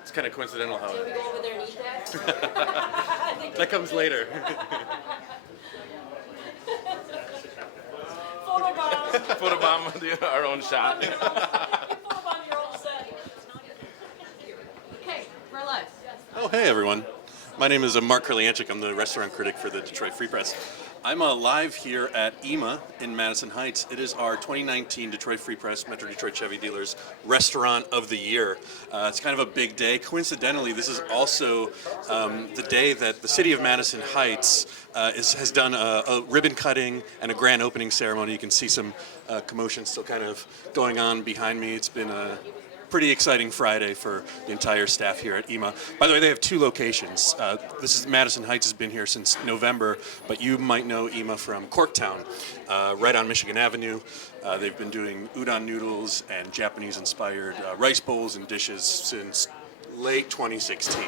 It's kind of coincidental how Shall we go over there and eat that? that comes later. Photobomb. Photobomb, our own shot. Photobomb your own set. Okay, we're live. Oh, hey everyone. My name is Mark Kurlyandchik. I'm the restaurant critic for the Detroit Free Press. I'm live here at Ima in Madison Heights. It is our 2019 Detroit Free Press Metro Detroit Chevy Dealers Restaurant of the Year. It's kind of a big day. Coincidentally, this is also the day that the city of Madison Heights has done a ribbon cutting and a grand opening ceremony. You can see some commotion still kind of going on behind me. It's been a pretty exciting Friday for the entire staff here at Ima. By the way, they have two locations. Madison Heights has been here since November, but you might know Ima from Corktown, right on Michigan Avenue. They've been doing udon noodles and Japanese-inspired rice bowls and dishes since late 2016.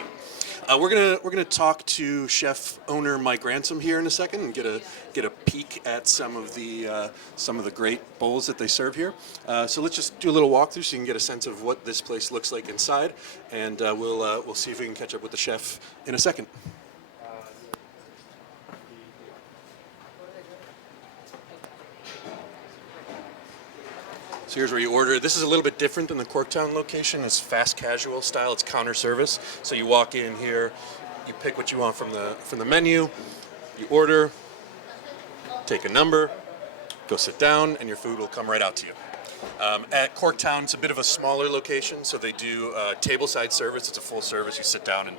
We're gonna talk to chef owner Mike Ransom here in a second and get a peek at some of the great bowls that they serve here. So let's just do a little walkthrough so you can get a sense of what this place looks like inside, and we'll see if we can catch up with the chef in a second. So here's where you order. This is a little bit different than the Corktown location. It's fast casual style. It's counter service. So you walk in here, you pick what you want from the menu, you order, take a number, go sit down, and your food will come right out to you. At Corktown, it's a bit of a smaller location, so they do tableside service. It's a full service. You sit down and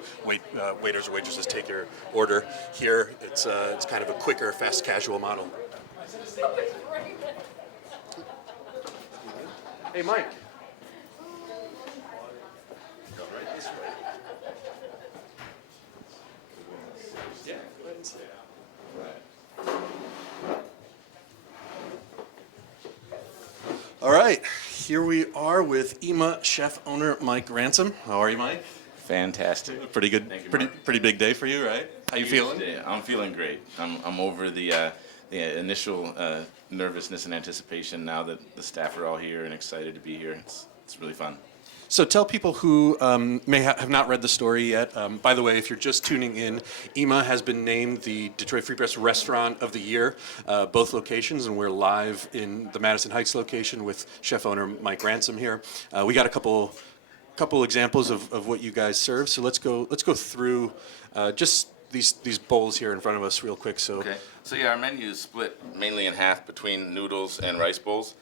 waiters or waitresses take your order. Here, it's kind of a quicker, fast casual model. Hey, Mike. Go right this way. Yeah, go ahead and sit. All right, here we are with Ima chef owner Mike Ransom. How are you, Mike? Fantastic. Pretty good. Thank you, Pretty big day for you, right? How you feeling? Yeah, I'm feeling great. I'm over the initial nervousness and anticipation now that the staff are all here and excited to be here. It's really fun. So tell people who may have not read the story yet. By the way, if you're just tuning in, Ima has been named the Detroit Free Press Restaurant of the Year, both locations, and we're live in the Madison Heights location with chef owner Mike Ransom here. We got a couple examples of what you guys serve. So let's go through just these bowls here in front of us real quick. Okay. So yeah, our menu is split mainly in half between noodles and rice bowls.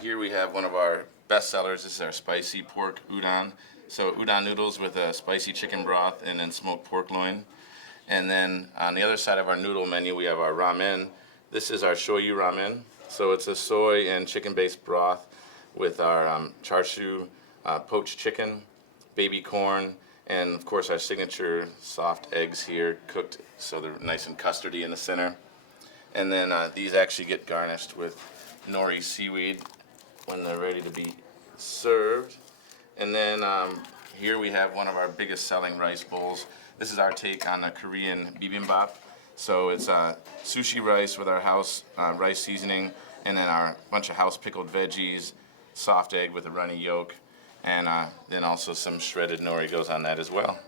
Here we have one of our best sellers. This is our spicy pork udon. So udon noodles with a spicy chicken broth and then smoked pork loin. And then on the other side of our noodle menu, we have our ramen. This is our shoyu ramen. So it's a soy and chicken-based broth with our char siu, poached chicken, baby corn, and of course our signature soft eggs here, cooked so they're nice and custardy in the center. And then these actually get garnished with nori seaweed when they're ready to be served. And then here we have one of our biggest selling rice bowls. This is our take on the Korean bibimbap. So it's sushi rice with our house rice seasoning, and then our bunch of house pickled veggies, soft egg with a runny yolk, and then also some shredded nori goes on that as well.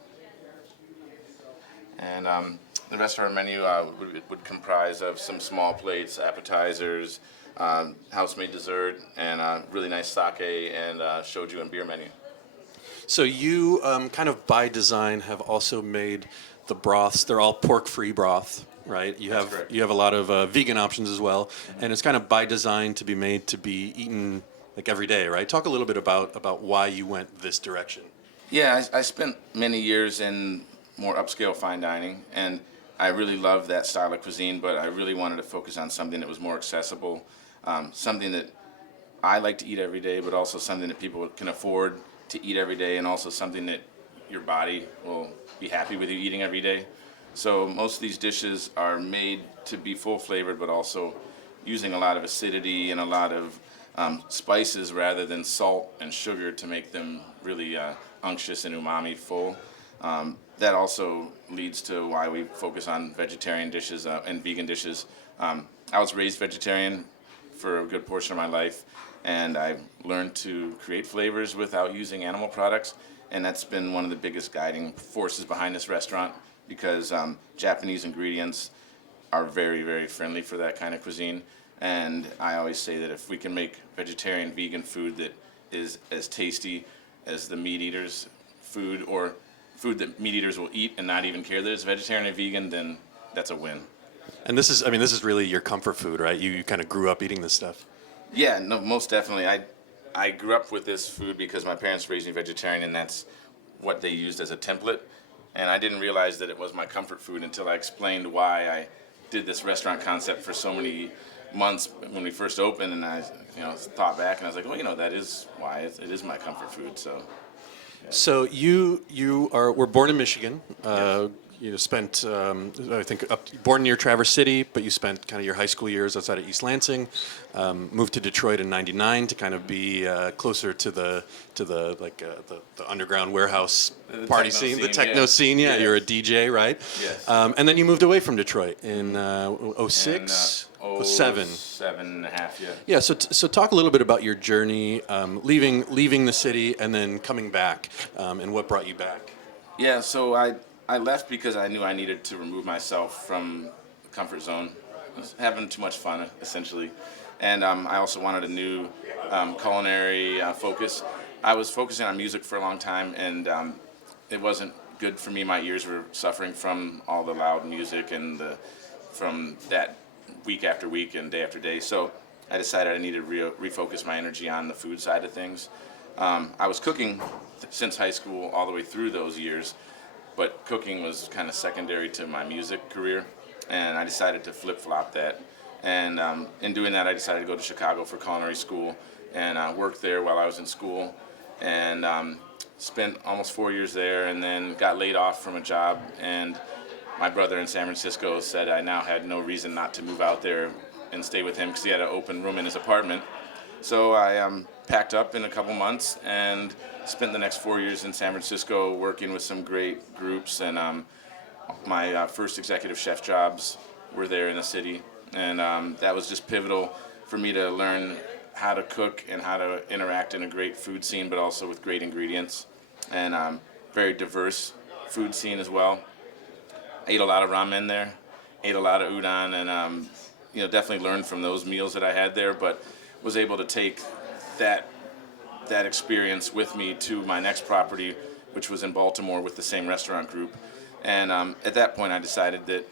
And the rest of our menu would comprise of some small plates, appetizers, house-made dessert, and really nice sake and shoju and beer menu. So you kind of by design have also made the broths. They're all pork-free broth, right? That's correct. You have a lot of vegan options as well, and it's kind of by design to be made to be eaten like every day, right? Talk a little bit about why you went this direction. Yeah, I spent many years in more upscale fine dining, and I really love that style of cuisine, but I really wanted to focus on something that was more accessible, something that I like to eat every day, but also something that people can afford to eat every day, and also something that your body will be happy with you eating every day. So most of these dishes are made to be full flavored, but also using a lot of acidity and a lot of spices rather than salt and sugar to make them really unctuous and umami full. That also leads to why we focus on vegetarian dishes and vegan dishes. I was raised vegetarian for a good portion of my life, and I learned to create flavors without using animal products. and that's been one of the biggest guiding forces behind this restaurant because Japanese ingredients are very, very friendly for that kind of cuisine. And I always say that if we can make vegetarian, vegan food that is as tasty as the meat eaters' food, or food that meat eaters will eat and not even care that it's vegetarian and vegan, then that's a win. And this is really your comfort food, right? You kind of grew up eating this stuff. Yeah, no, most definitely. I grew up with this food because my parents raised me vegetarian, and that's what they used as a template. And I didn't realize that it was my comfort food until I explained why I did this restaurant concept for so many months when we first opened, and I thought back and I was like, well, that is why it is my comfort food. So So you were born in Michigan. You spent, I think, born near Traverse City, but you spent kind of your high school years outside of East Lansing. Moved to Detroit in '99 to kind of be closer to the underground warehouse party scene, the techno scene. Yeah, Yes. you're a DJ, right? Yes. And then you moved away from Detroit in '06, '07. 7.5, yeah. Yeah, so talk a little bit about your journey, leaving the city and then coming back, and what brought you back. Yeah, so I left because I knew I needed to remove myself from the comfort zone. I was having too much fun, essentially. And I also wanted a new culinary focus. I was focusing on music for a long time, and it wasn't good for me. My ears were suffering from all the loud music and from that week after week and day after day. So I decided I needed to refocus my energy on the food side of things. I was cooking since high school all the way through those years, but cooking was kind of secondary to my music career, and I decided to flip-flop that. And in doing that, I decided to go to Chicago for culinary school, and worked there while I was in school, and spent almost 4 years there, and then got laid off from a job. And my brother in San Francisco said I now had no reason not to move out there and stay with him because he had an open room in his apartment. So I packed up in a couple months and spent the next 4 years in San Francisco working with some great groups, and my first executive chef jobs were there in the city, and that was just pivotal for me to learn how to cook and how to interact in a great food scene, but also with great ingredients, and very diverse food scene as well. I ate a lot of ramen there, ate a lot of udon, and definitely learned from those meals that I had there, but was able to take that experience with me to my next property, which was in Baltimore with the same restaurant group. And at that point, I decided that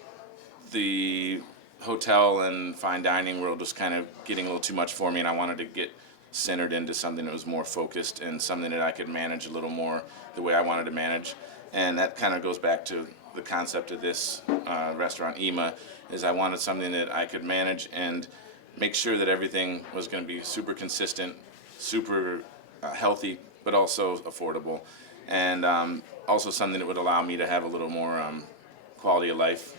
the hotel and fine dining world was kind of getting a little too much for me, and I wanted to get centered into something that was more focused and something that I could manage a little more the way I wanted to manage. And that kind of goes back to the concept of this restaurant, Ima, is I wanted something that I could manage and make sure that everything was going to be super consistent, super healthy, but also affordable, and also something that would allow me to have a little more quality of life,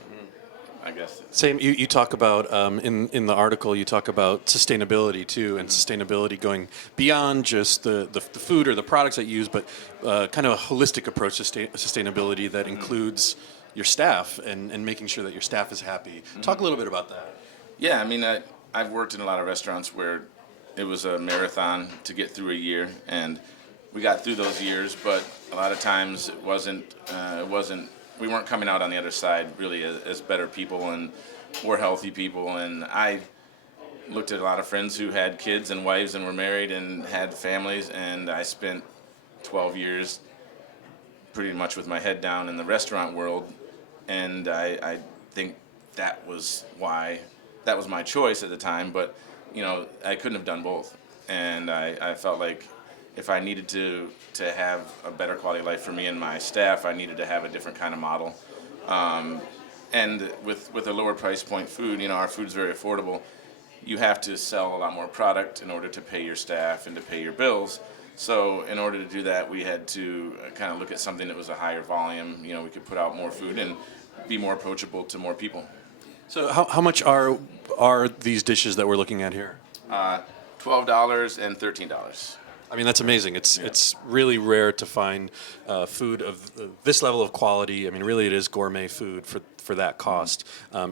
I guess. Same. You talk about in the article. You talk about sustainability too, and sustainability going beyond just the food or the products that you use, but kind of a holistic approach to sustainability that includes your staff and making sure that your staff is happy. Talk a little bit about that. Yeah, I mean, I've worked in a lot of restaurants where it was a marathon to get through a year, and we got through those years, but a lot of times it wasn't. We weren't coming out on the other side really as better people and more healthy people. And I looked at a lot of friends who had kids and wives and were married and had families, and I spent 12 years pretty much with my head down in the restaurant world, and I think that was my choice at the time, but I couldn't have done both, and I felt like if I needed to have a better quality of life for me and my staff, I needed to have a different kind of model. And with a lower price point food, our food's very affordable. You have to sell a lot more product in order to pay your staff and to pay your bills. So in order to do that, we had to kind of look at something that was a higher volume. We could put out more food and be more approachable to more people. So how much are these dishes that we're looking at here? $12 and $13. I mean, that's amazing. It's really rare to find food of this level of quality. I mean, really, it is gourmet food for that cost.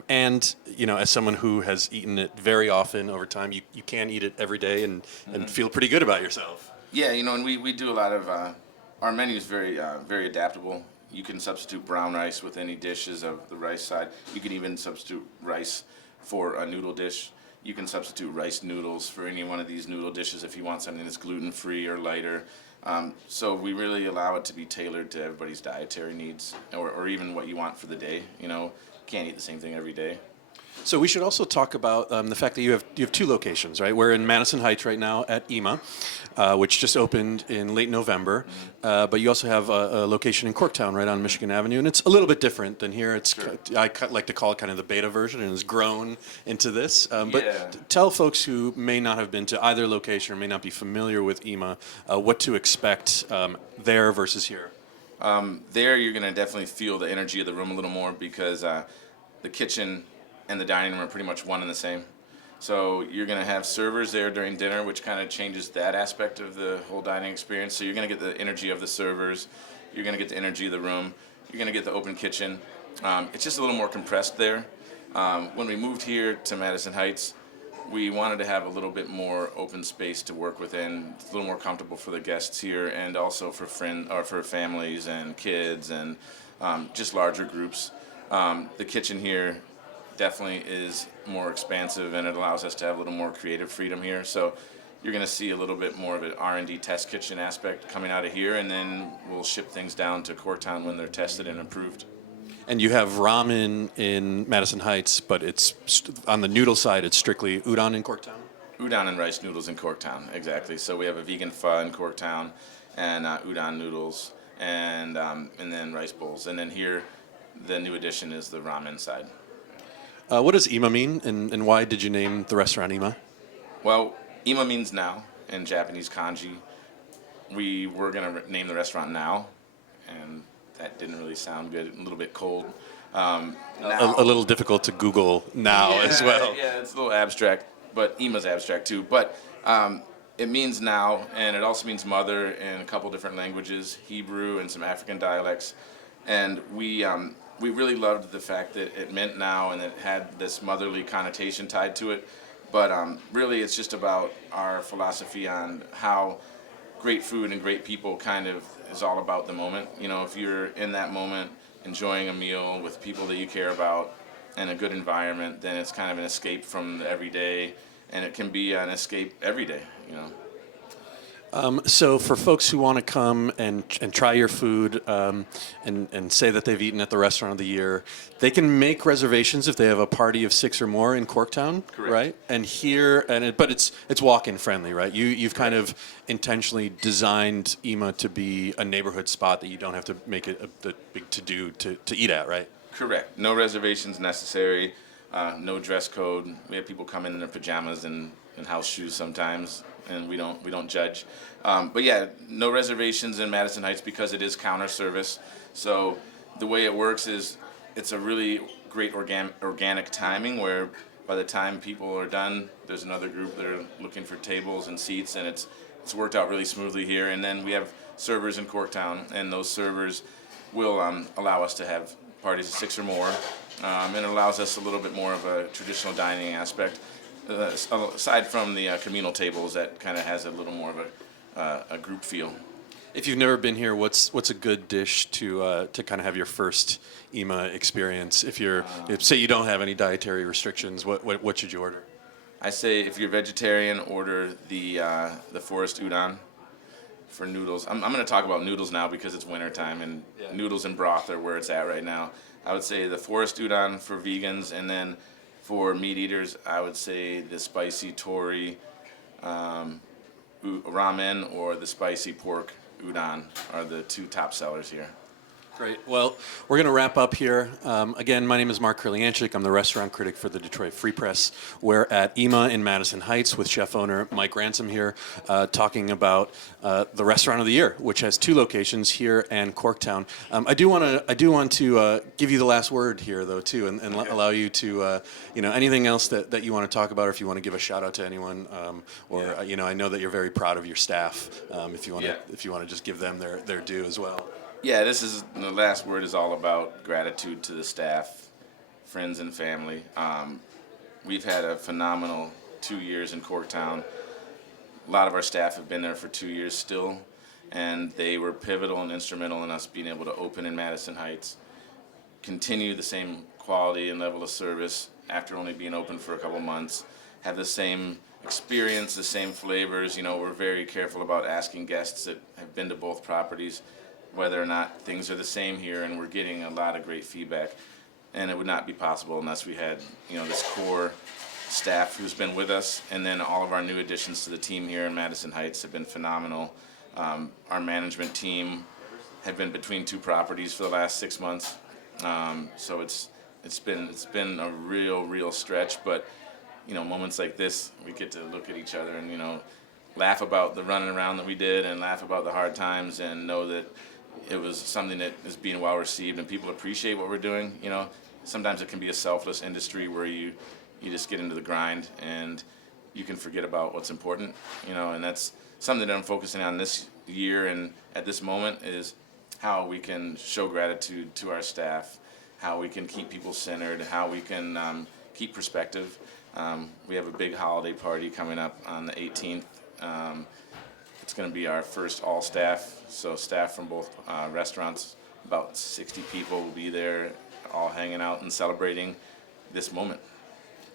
And as someone who has eaten it very often over time, you can eat it every day and feel pretty good about yourself. Yeah, and we do a lot of Our menu is very adaptable. You can substitute brown rice with any dishes of the rice side. You can even substitute rice for a noodle dish. You can substitute rice noodles for any one of these noodle dishes if you want something that's gluten-free or lighter. So we really allow it to be tailored to everybody's dietary needs, or even what you want for the day. You know, can't eat the same thing every day. So we should also talk about the fact that you have two locations, right? We're in Madison Heights right now at Ima, which just opened in late November. But you also have a location in Corktown, right on Michigan Avenue, and it's a little bit different than here. It's like to call it kind of the beta version, and has grown into this. But tell folks who may not have been to either location or may not be familiar with Ima what to expect there versus here. There, you're going to definitely feel the energy of the room a little more because the kitchen and the dining room are pretty much one and the same. So you're going to have servers there during dinner, which kind of changes that aspect of the whole dining experience. So you're going to get the energy of the servers, you're going to get the energy of the room, you're going to get the open kitchen. It's just a little more compressed there. When we moved here to Madison Heights, we wanted to have a little bit more open space to work within. It's a little more comfortable for the guests here, and also for for families and kids, and just larger groups. The kitchen here definitely is more expansive, and it allows us to have a little more creative freedom here. So you're going to see a little bit more of an R&D test kitchen aspect coming out of here, and then we'll ship things down to Corktown when they're tested and approved. And you have ramen in Madison Heights, but it's on the noodle side, it's strictly udon in Corktown? Udon and rice noodles in Corktown, exactly. So we have a vegan pho in Corktown, and udon noodles, and then rice bowls. And then here, the new addition is the ramen side. What does Ima mean, and why did you name the restaurant Ima? Well, Ima means now in Japanese kanji. We were going to name the restaurant Now, and that didn't really sound good, a little bit cold. A little difficult to Google now as well. Yeah, it's a little abstract, but Ima's abstract too. But it means now, and it also means mother in a couple different languages, Hebrew and some African dialects. And we really loved the fact that it meant now and it had this motherly connotation tied to it. But really, it's just about our philosophy on how great food and great people kind of is all about the moment. You know, if you're in that moment enjoying a meal with people that you care about and a good environment, then it's kind of an escape from the everyday, and it can be an escape every day, you know. So for folks who want to come and try your food and say that they've eaten at the restaurant of the year, they can make reservations if they have a party of 6 or more in Corktown, Correct. right? And here, but it's walk-in friendly, right? You've kind of intentionally designed Ima to be a neighborhood spot that you don't have to make it a big to-do to eat at, right? Correct. No reservations necessary. No dress code. We have people come in their pajamas and house shoes sometimes, and we don't judge. But yeah, no reservations in Madison Heights because it is counter service. So the way it works is it's a really great organic timing where by the time people are done, there's another group that are looking for tables and seats, and it's worked out really smoothly here. And then we have servers in Corktown, and those servers will allow us to have parties of 6 or more, and it allows us a little bit more of a traditional dining aspect. Aside from the communal tables, that kind of has a little more of a group feel. If you've never been here, what's a good dish to kind of have your first Ima experience? If say you don't have any dietary restrictions, what should you order? I say if you're vegetarian, order the forest udon. For noodles, I'm going to talk about noodles now because it's winter time, and noodles and broth are where it's at right now. I would say the forest udon for vegans, and then for meat eaters, I would say the spicy tori ramen or the spicy pork udon are the 2 top sellers here. Great. Well, we're going to wrap up here. Again, my name is Mark Kurlyandchik. I'm the restaurant critic for the Detroit Free Press. We're at Ima in Madison Heights with chef owner Mike Ransom here, talking about the restaurant of the year, which has 2 locations here and Corktown. I do want to give you the last word here, though, too, and allow you to, anything else that you want to talk about, or if you want to give a shout out to anyone, I know that you're very proud of your staff. If you want to just give them their due as well. Yeah, the last word is all about gratitude to the staff, friends and family. We've had a phenomenal 2 years in Corktown. A lot of our staff have been there for 2 years still, and they were pivotal and instrumental in us being able to open in Madison Heights, continue the same quality and level of service after only being open for a couple months, have the same experience, the same flavors. You know, we're very careful about asking guests that have been to both properties whether or not things are the same here, and we're getting a lot of great feedback. And it would not be possible unless we had, you know, this core staff who's been with us, and then all of our new additions to the team here in Madison Heights have been phenomenal. Our management team have been between two properties for the last 6 months, so it's been a real stretch. But you know, moments like this, we get to look at each other and, you know, laugh about the running around that we did, and laugh about the hard times, and know that it was something that is being well received and people appreciate what we're doing. You know, sometimes it can be a selfless industry where you just get into the grind and you can forget about what's important, you know, and that's something that I'm focusing on this year and at this moment, is how we can show gratitude to our staff, how we can keep people centered, how we can keep perspective. We have a big holiday party coming up on the 18th. It's going to be our first all staff, so staff from both restaurants. About 60 people will be there, all hanging out and celebrating this moment.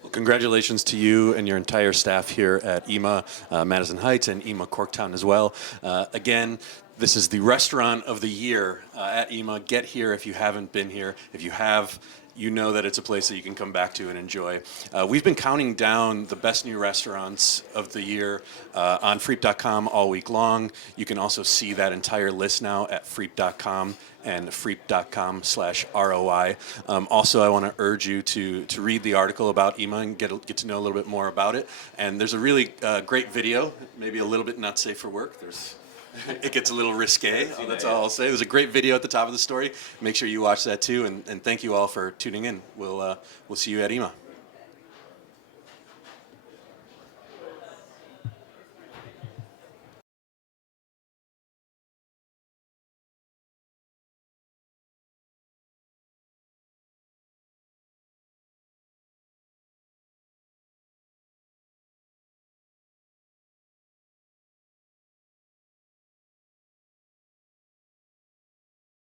Well, congratulations to you and your entire staff here at Ima, Madison Heights, and Ima Corktown as well. Again, this is the restaurant of the year at Ima. Get here if you haven't been here. If you have, you know that it's a place that you can come back to and enjoy. We've been counting down the best new restaurants of the year on Freep.com all week long. You can also see that entire list now at Freep.com and Freep.com/ROI. Also, I want to urge you to read the article about Ima and get to know a little bit more about it. And there's a really great video, maybe a little bit not safe for work. It gets a little risque, that's all I'll say. There's a great video at the top of the story. Make sure you watch that too, and thank you all for tuning in. We'll see you at Ima.